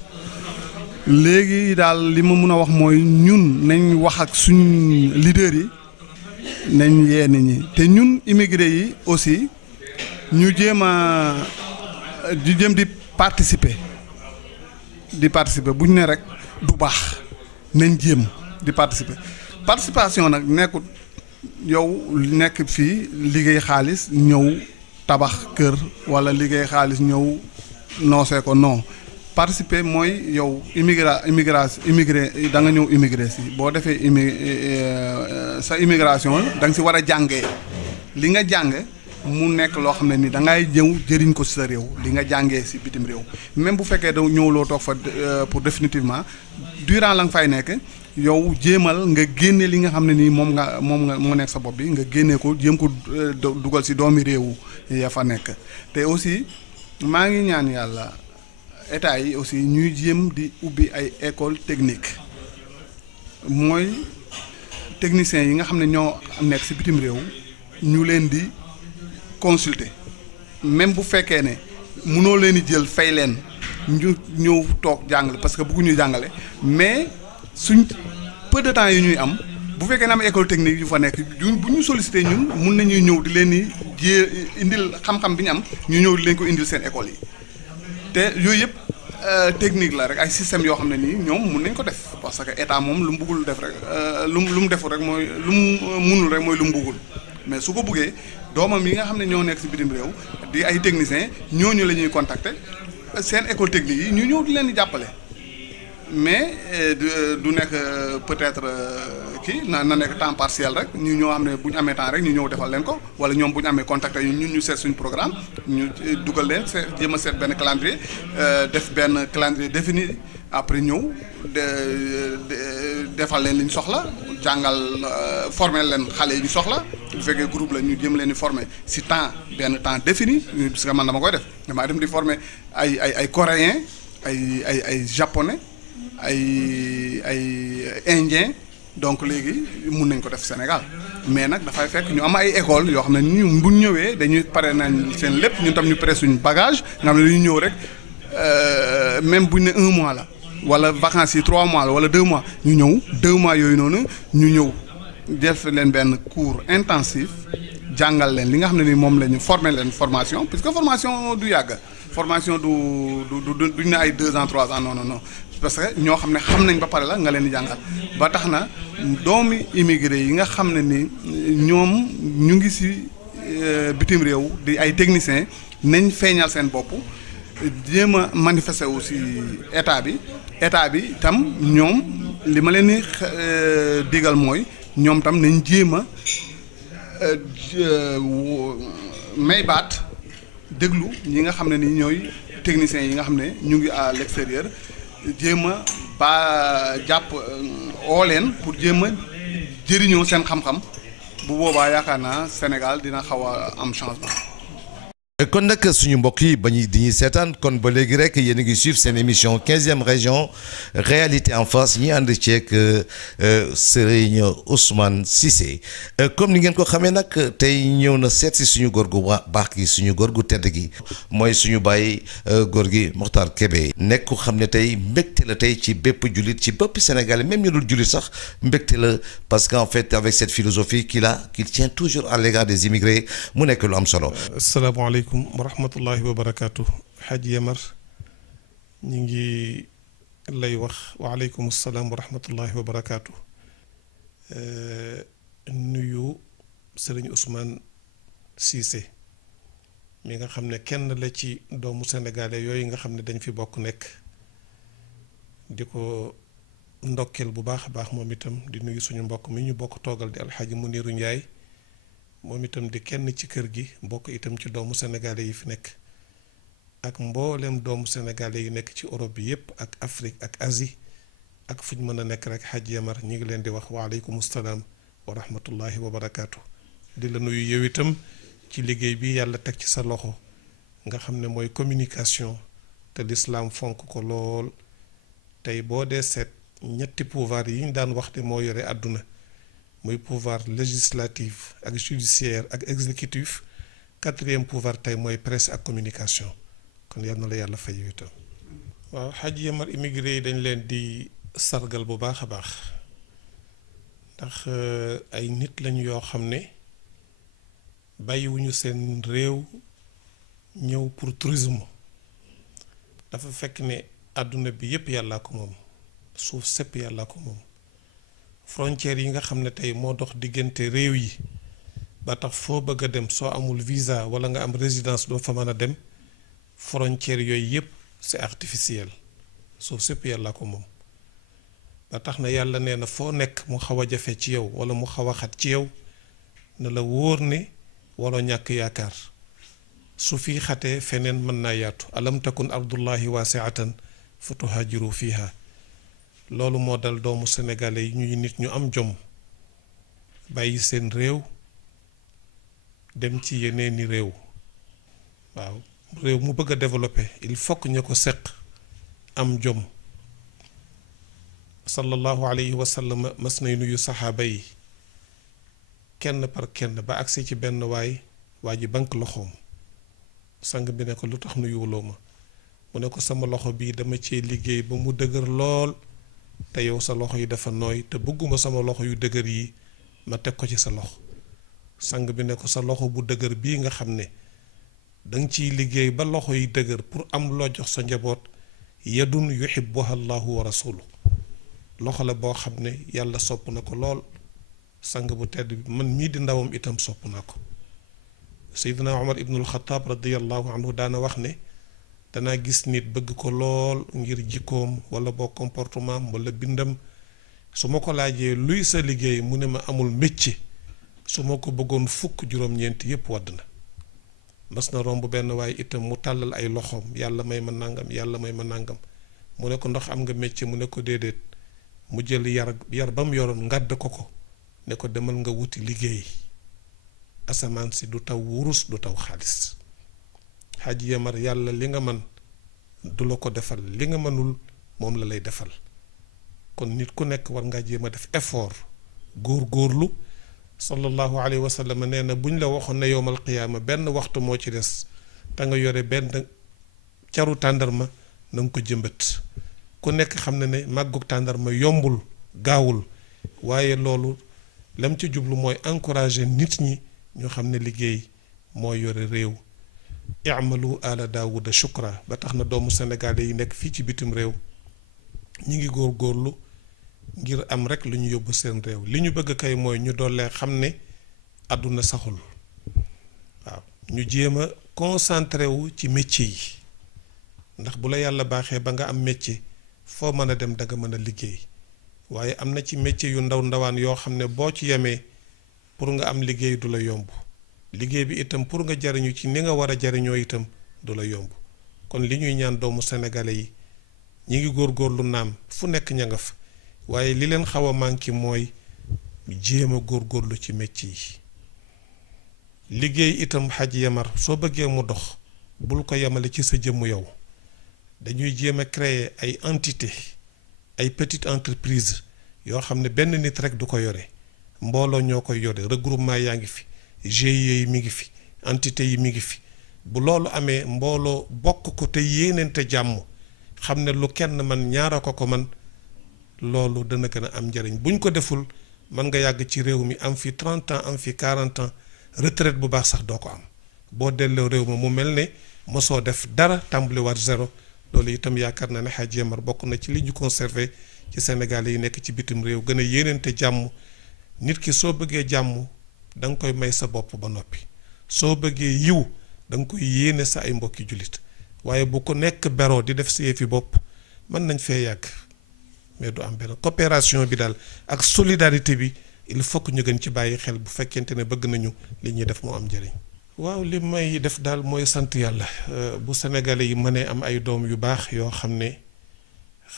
léegi daal li ma mun a wax mooy ñun nañ wax ak suñ leader yi nañ yee nit ñi te ñun immigré yi aussi ñu jéem di participer bu ñu ne rek du baax nañ jéem di participation nag nekkut yow nekk fii liggéey xaalis ñëw tabax kër walla liggéey xaalis ñëw noosee ko non participer mooy yow immigré da nga ñëw immigré si boo defee sa immigration da nga si war a jàngee li nga jàng mu nekk loo xam ne ni da ngay ñëw jëriñ ko si sa réew li nga jàngee si bitim réew même bu fekkee da ñëwloo toog fa pour définitivement durant la nga fay nekk yow jéemal nga génne li nga xam ne nii moom moo nekk sa bopp bi nga génne ko jéem ko dugal si doomi réew ya fa nekk te aussi maa ngi ñaan yàlla état yi aussi ñuy jéem di ubbi ay école technique mooy techniciens yi nga xam ne ñoo nekk si bitim réew ñu leen di consulter même bu fekkee ne mënoo leen di jël fay leen ñu ñëw toog jàngale parce que bëgguñu jàngale mais suñ peu de temps yi ñuy am bu fekkee ne am école technique yu fa nekk bu ñu sollicité ñun mun nañuy ñëw di leen di indil xam-xam bi ñu am ñu ñëw di leen ko indil seen école yi te yooyu yëpp technique la rek ay système yoo xam ne nii ñoom mun nañ ko def parce que état moom lu mu bëggul def rek lu mu deful rek mooy lu mu munul rek mooy lu mu bëggul mais su ko bëggee doomam yi nga xam ne ñoo nekk si bitim réew di ay techniciens ñooñu la ñuy contacter seen école technique yi ñu ñëw di leen di jàppale mais du nekk peut-être kii na nekk temps partiel rek ñu ñoo xam ne bu ñu amee temps rek ñu ñëw defal leen ko wala ñoom bu ñu amee contacté ñun ñu seet suñu programme ñu dugal leen jéem a seet benn calendrier def benn calendrier défini après ñëw defal leen li ñu soxla jàngal former leen xale yi ñu soxla bu fekkee groupe la ñu jéem leen di former si benn temps défini parce que man dama koy def damaa dem di former ay coréens ay japonais ay indien donc léegi mun nañ ko def Sénégal mais nag dafay fekk ñu am ay école yoo xam ne ñu bu ñu ñëwee dañuy pare nañ seen lépp ñun tam ñu pare suñu bagage nga xam ne dañuy ñëw rek même bu ñu ne 1 mois la wala vacances yi 3 mois la wala 2 mois ñu ñëw 2 mois yooyu noonu ñu ñëw def leen benn cours intensif jàngal leen li nga xam ne ni moom la ñu former leen formation puisque formation du yàgg formation duñ ne ay 2 ans 3 ans non parce que ñoo xam ne xam nañ ba pare la nga leen di jàngal ba tax na doomi immigré yi nga xam ne ni ñoom ñu ngi ci bitim réew di ay techniciens nañ feeñal seen bopp jéem a manifester aussi état bi tam ñoom li ma leen di digal mooy ñoom tam nañ jéem a may baat déglu ñi nga xam ne ni ñooy techniciens yi nga xam ne ñu ngi à l'extérieur jéem a jàpp oo leen pour jéem a jëriñoo seen xam-xam bu boobaa yaakaar naa Sénégal dina xaw a am changement. kon nag suñu mbokk yi di ñuy seetaan kon ba léegi rek yéen a ngi suivre seen émission 15e région réalité en face ñi ànd ceeg Serigne Ousmane Cissé comme ni ngeen ko xamee nag tey ñëw na seet si suñu góor gu baax gi suñu góor gu tedd gi mooy suñu bàyyi góor gi Mokhtar Kébé nekk ku xam ne tey mbégte la tey ci bépp jullit ci bépp Sénégalais même ñu dul jullit sax mbégte la parce qu'en fait avec cette philosophie qu'il tient toujours à l'égard des immigrés mu nekk lu am solo. asalaamaaleykum wa rahmatullahi wa barakaatu Hadj Yamar ñu ngi lay wax waaleykum salaam wa rahmatullahi wa barakaatu nuyu Serigne Ousmane Cissé mi nga xam ne kenn la ci doomu sénégalais yooyu nga xam ne dañ fi bokk nekk di ko ndokkeel bu baax a baax moom itam di nuyu suñu mbokk mi ñu bokk toogal di alxaaji Muniru Njaay moom itam di kenn ci kër gi bokk itam ci doomu sénégalais yi fi nekk ak mboolem doomu sénégalais yi nekk ci Europe bi yépp ak Afrique ak Asie ak fu ñu mën a nekk rek Hadj Yamar ñu ngi leen di wax waaleykum salaam wa rahmatullahi wa barakaatu. di la nuyu yow itam ci liggéey bi yàlla teg ci sa loxo nga xam ne mooy communication te l'islam fonk ko lool tey boo dee seet ñetti pouvoir yi ñu daan wax ne moo yore àdduna muy pouvoir législatif ak judiciaire ak exécutif 4e pouvoir tey mooy presse ak communication kon yal na la yàlla fay itam. waaw Hadj Yamar immigré yi dañ leen di sargal bu baax a baax ndax ay nit lañu yoo xam ne bàyyiwuñu seen réew ñëw pour tourisme dafa fekk ne àdduna bi yépp yàllaa ko moom suuf sépp yàllaa ko moom. frontières yi nga xam ne tey moo dox diggante réew yi ba tax foo bëgg a dem soo amul visa wala nga am résidence doo fa mën a dem frontières yooyu yépp c'est artificiel suuf sépp yàlla ko moom ba tax na yàlla nee na foo nekk mu xaw a jafe ci yow wala mu xaw a xat ci yow na la wóor ne wala ñàkk yaakaar su fi xatee feneen mën naa yaatu alam takun ardullahi waasiatan fa tuhaajiru fiha loolu moo dal doomu sénégalais yi ñuy nit ñu am jom bàyyi seen réew dem ci yeneeni réew waaw réew mu bëgg a développer il faut que ñu ko seq am jom sallallahu alayhi wa sallam mas nay nuyu saxaaba yi kenn par kenn ba agsi ci benn waa ji bank loxoom sang bi ne ko lu tax nuyuwuloo ma mu ne ko sama loxo bii dama cee liggéey ba mu dëgër lool te yow sa loxo yi dafa nooy te bëgguma sama loxo yu dëgër yi ma teg ko ci sa loxo sang bi ne ko sa loxo bu dëgër bii nga xam ne danga ciy liggéey ba loxo yi dëgër pour am loo jox sa njaboot yadun yuhibbuha allahu wa rasuluhu loxo la boo xam ne yàlla sopp na ko lool sang bu tedd bi man mii di ndawam itam sopp naa ko Seydina Omar ibnul Xataab radiyallahu anhu daana wax ne danaa gis nit bëgg ko lool ngir jikkoom wala boo comportement wala bindam su ma ko laajee luy sa liggéey mu ne ma amul métier su ma ko bëggoon fukk juróom-ñeent yépp wadd na mas na romb benn waaye itam mu tàllal ay loxoom yàlla may ma nàngam yàlla may ma nàngam mu ne ko ndax am nga métier mu ne ko déedéet mu jël yar ba mu yoroon ngàdd ko ne ko demal nga wuti liggéey asamaan si du taw wurus du taw xaalis Haji Yamar yàlla li nga man du la ko defal li nga mënul moom la lay defal kon nit ku nekk war ngaa jéem a def effort góor-góorlu sallallahu alayhi wa sallam nee na buñ la waxoon ne yowmal qiyaama benn waxtu moo ci des te nga yore benn caru tàndarma na nga ko jëmbat ku nekk xam na ne màggug tàndarma yombul gaawul waaye loolu lam ci jublu mooy encourager nit ñi ñu xam ne liggéey moo yore réew i'malu ala daawuda shukra ba tax na doomu sénégalais yi nekk fii ci bitim réew ñi ngi góor-góorlu ngir am rek lu ñu yóbbu seen réew li ñu bëgg kay mooy ñu doolee xam ne àdduna saxul waaw ñu jéem a concentré wu ci métier yi ndax bu la yàlla baaxee ba nga am métier foo mën a dem danga mën a liggéey waaye am na ci métier yu ndaw ndawaan yoo xam ne boo ci yemee pour nga am liggéey du la yomb liggéey bi itam pour nga jariñu ci ni nga war a jariñoo itam du la yomb kon li ñuy ñaan doomu sénégalais yi ñi ngi góorgóorlu naam fu nekk ña nga fa waaye li leen xaw a manqué mooy jéem a góorgóorlu ci métier yi liggéey itam Haji Yamar soo bëggee mu dox bul ko yemale ci sa jëmm yow dañuy jéem a créer ay entité ay petite entreprise yoo xam ne benn nit rek du ko yore mbooloo ñoo koy yore regroupement yaa ngi fi GIE yi mi ngi fi entité yi mi ngi fi bu loolu amee mbooloo bokk ko te yéeneente jàmm xam ne lu kenn man ñaara ko man loolu dana gën a am njariñ buñ ko deful mën nga yàgg ci réew mi am fi 30 ans am fi 40 ans retraite bu baax sax doo ko am boo delloo réew ma mu mel ne mosoo def dara tàmbali war zéro loolu itam yaakaar naa ne Haji Yamar bokk na ci li ñu conservé ci Sénégal yi nekk ci bitim réew gën a yéeneente jàmm nit ki soo bëggee jàmm da nga koy may sa bopp ba noppi soo bëggee yiw da nga koy yéene sa ay mbokki jullit waaye bu ko nekk beroo di def si yëfi bopp mën nañ fee yàgg mais du am benn coopération bi daal ak solidarité bi il faut que ñu gën ci bàyyi xel bu fekkente ne bëgg nañu li ñuy def moo am njëriñ. waaw li may def daal mooy sant yàlla bu Sénégalais yi mënee am ay doom yu baax yoo xam ne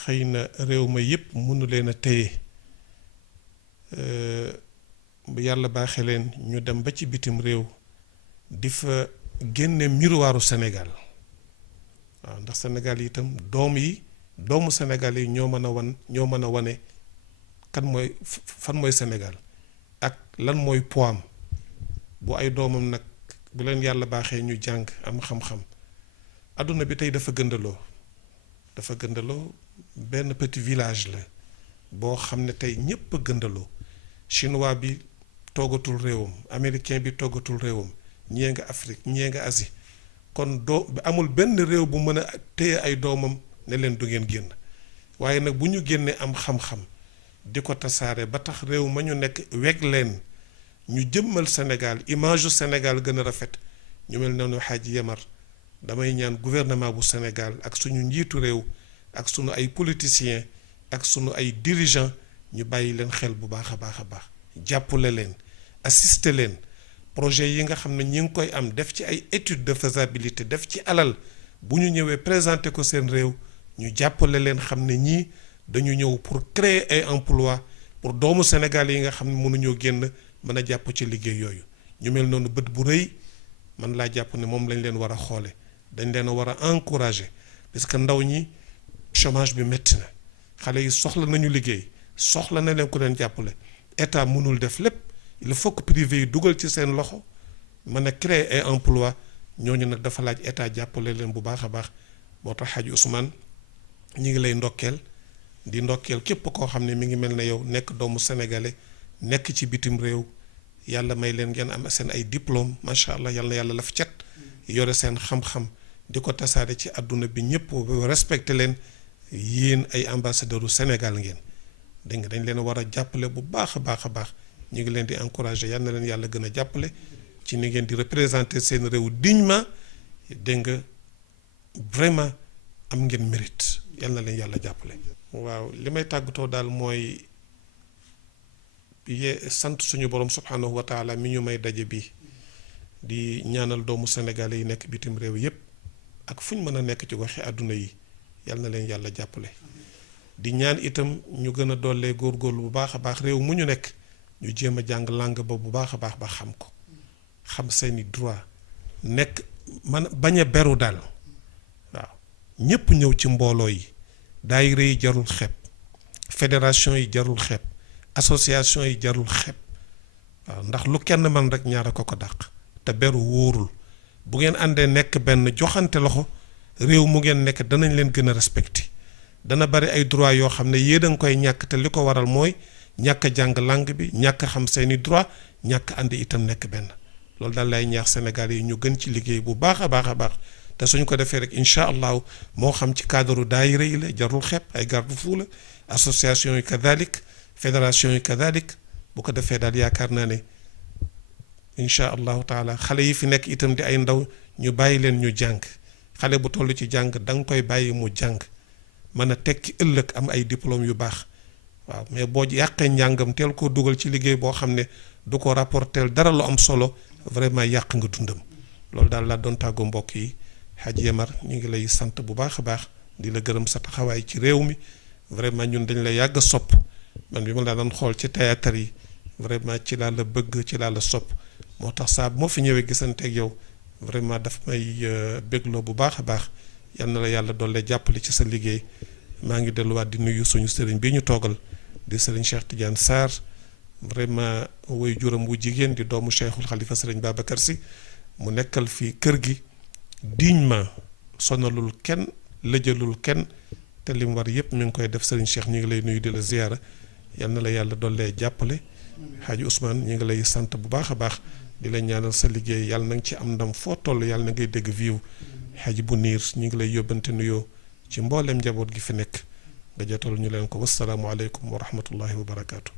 xëy na réew ma yépp mënu leen a téye bu yàlla baaxee leen ñu dem ba ci bitim réew di fa génne miroiru Sénégal waaw ndax Sénégal yi itam doomu Sénégal yi ñoo mën a wane kan mooy fan mooy Sénégal ak lan mooy poids bu ay doomam nag bu leen yàlla baaxee ñu jàng am xam-xam àdduna bi tey dafa gëndaloo benn petit village la boo xam ne tey ñépp a gëndaloo chinois bi toggatul réewam américain bi toggatul réewam ñee nga Afrique ñee nga Asie kon amul benn réew bu mën a téye ay doomam ne leen du ngeen génn waaye nag bu ñu génnee am xam-xam di ko tasaare ba tax réew ma ñu nekk weg leen ñu jëmmal Sénégal image u Sénégal gën a rafet ñu mel noonu Haji Yamar damay ñaan gouvernement bu Sénégal ak suñu njiitu réew ak suñu ay politiciens ak suñu ay dirigeants ñu bàyyi leen xel bu baax a baax a baax jàppale leen assister leen projet yi nga xam ne ñi ngi koy am def ci ay étude de faisabilité def ci alal bu ñu ñëwee présenter ko seen réew ñu jàppale leen xam ne ñii dañu ñëw pour créer ay emploi pour doomu Sénégal yi nga xam ne mënuñoo génn mën a jàpp ci liggéey yooyu ñu mel noonu bët bu rëy man laa jàpp ne moom lañ leen war a xoole dañ leen a war a encourager parce que ndaw ñi chômage bi métti na xale yi soxla nañu liggéey soxla na leen ku leen jàppale état mënul def lépp il faut que privé yi dugal ci seen loxo mën a créer ay emploi ñooñu nag dafa laaj état jàppale leen bu baax a baax moo tax Haji Ousmane ñi ngi lay ndokkeel di ndokkeel képp koo xam ne mi ngi mel ne yow nekk doomu sénégalais nekk ci bitim réew yàlla may leen ngeen am seen ay diplôme macha allah yàlla la fa cet yore seen xam-xam di ko tasaare ci àdduna bi ñëpp respecté leen yéen ay ambassadeur u Sénégal ngeen dégg nga dañ leen war a jàppale bu baax a baax a baax ñu ngi leen di encourager yal na leen yàlla gën a jàppale ci ni ngeen di représenter seen réew dignement dégg nga vraiment am ngeen mérite yal na leen yàlla jàppale. waaw li may tàggatoo daal mooy sant suñu borom subhanahu wa taala mi ñu may daje bi di ñaanal doomu sénégalais yi nekk bitim réew yépp ak fu ñu mën a nekk ci goxi àdduna yi yal na leen yàlla jàppale. di ñaan itam ñu gën a dollee góorgóorlu bu baax a baax réew mu ñu nekk ñu jéem a jàng langue ba bu baax a baax ba xam ko xam seeni droit nekk man bañ a beru daal waaw ñépp ñëw ci mbooloo yi daayira yi jarul xeeb fédération yi jarul xeeb association yi jarul xeeb waaw ndax lu kenn man rek ñaara ko dàq te beru wóorul bu ngeen àndee nekk benn joxante loxo réew mu ngeen nekk danañ leen gën a respecté dana bari ay droit yoo xam ne yéen a ngi koy ñàkk te li ko waral mooy ñàkk a jàng langue bi ñàkk a xam seeni droit ñàkk ànd itam nekk benn loolu daal lay ñaax Sénégal yi ñu gën ci liggéey bu baax a baax a baax te suñ ko defee rek incha allahu moo xam ci cadre daayira yi la jarul xeeb ay garde-fou la association yi kadalik fédération yi kadalik bu ko defee daal yaakaar naa ne incha allahu taala xale yi fi nekk itam di ay ndaw ñu bàyyi leen ñu jàng xale bu toll ci jàng da nga koy bàyyi mu jàng mën a tekki ëllëg am ay diplôme yu baax waaw mais boo yàqee njàngam teel koo dugal ci liggéey boo xam ne du ko rapporteel dara lu am solo vraiment yàq nga dundam loolu daal laa doon tàggoo mbokk yi Hadj Yamar ñu ngi lay sant bu baax a baax di la gërëm sa taxawaay ci réew mi vraiment ñun dañ la yàgg a sopp man bi ma laa doon xool ci théâtre yi vraiment ci laa la bëgg ci laa la sopp moo tax saa bu ma fi ñëwee gisanteeg yow vraiment daf may bégloo bu baax a baax yal na la yàlla doole jàppale ci sa liggéey maa ngi delluwaat di nuyu suñu sëriñ bi ñu toogal di sëriñ Cheikh Tidiane Sarr vraiment woy juram wu jigéen di doomu Cheikhul Khalifa sëriñ Babacar Sy mu nekkal fi kër gi dignement sonalul kenn lëjalul kenn te li mu war yépp mi ngi koy def sëriñ Cheikh ñu ngi lay nuyu di la ziyaara yal na la yàlla doole jàppale Hadji Ousmane ñu ngi lay sant bu baax a baax di la ñaanal sa liggéey yàlla na nga ci am ndam foo toll yàlla na ngay dégg viiw Hadji bu niir ñu ngi lay yóbbante nuyoo ci mboolem njaboot gi fi nekk nga jotal ñu leen ko wasalaamualeykum wa rahmatullahi wa barakaatu.